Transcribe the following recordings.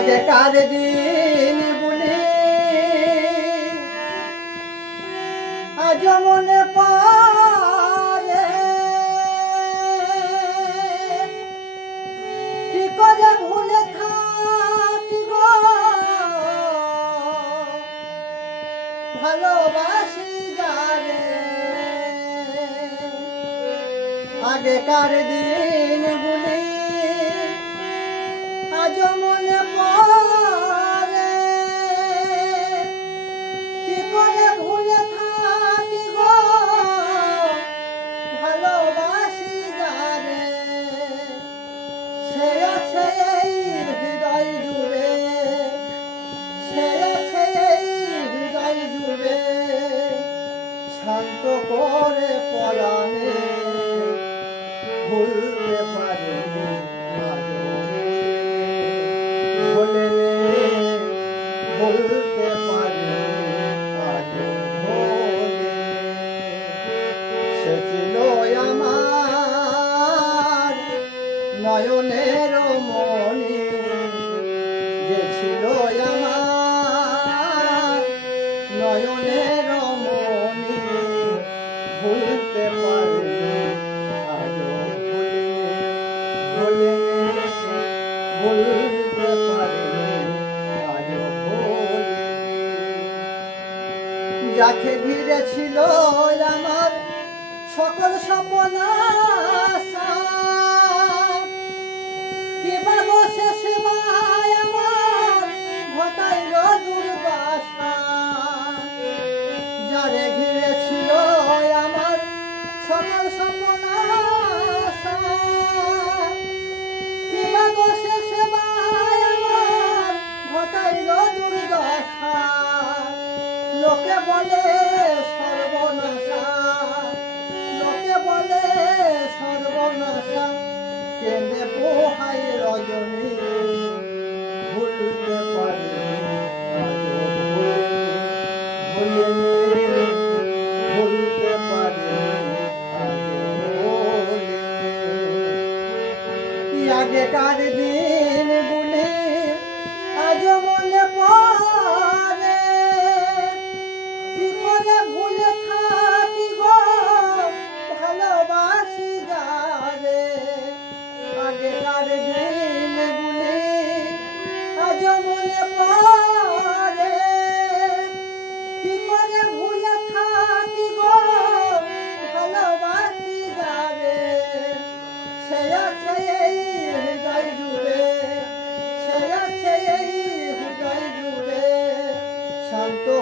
আগেকার দিন বলে। আজ মনে পারে কি করে ভুলে থাকি গো? ভালোবাসি যারে। আগেকার দিন গুলি আজ মনে করে পড়ানে ভুলতে পারিনি আজও ভুলিনি ভুলতে পারিনি সে নয়নের মনি যে ছিল যাকে ঘিরে ছিল আমার সকল স্বপ্ন আশা। কে বা ভাই আমার আমার সকল স্বপ্ন পোহাই ভুলতে পারি ভুলতে পারি আগেকার দিন গুলি আজ মনে পড়ে, কি করে ভুলে থাকি গো, ভালোবাসি যারে। আগেকার দিন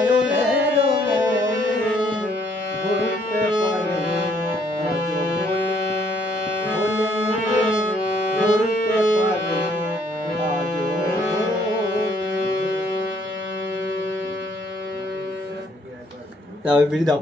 নয়নের মনে ভুলতে পারি আজও ভুলিনি, ভুলতে পারি আজও ভুলিনি। দাও বিড়ি দাও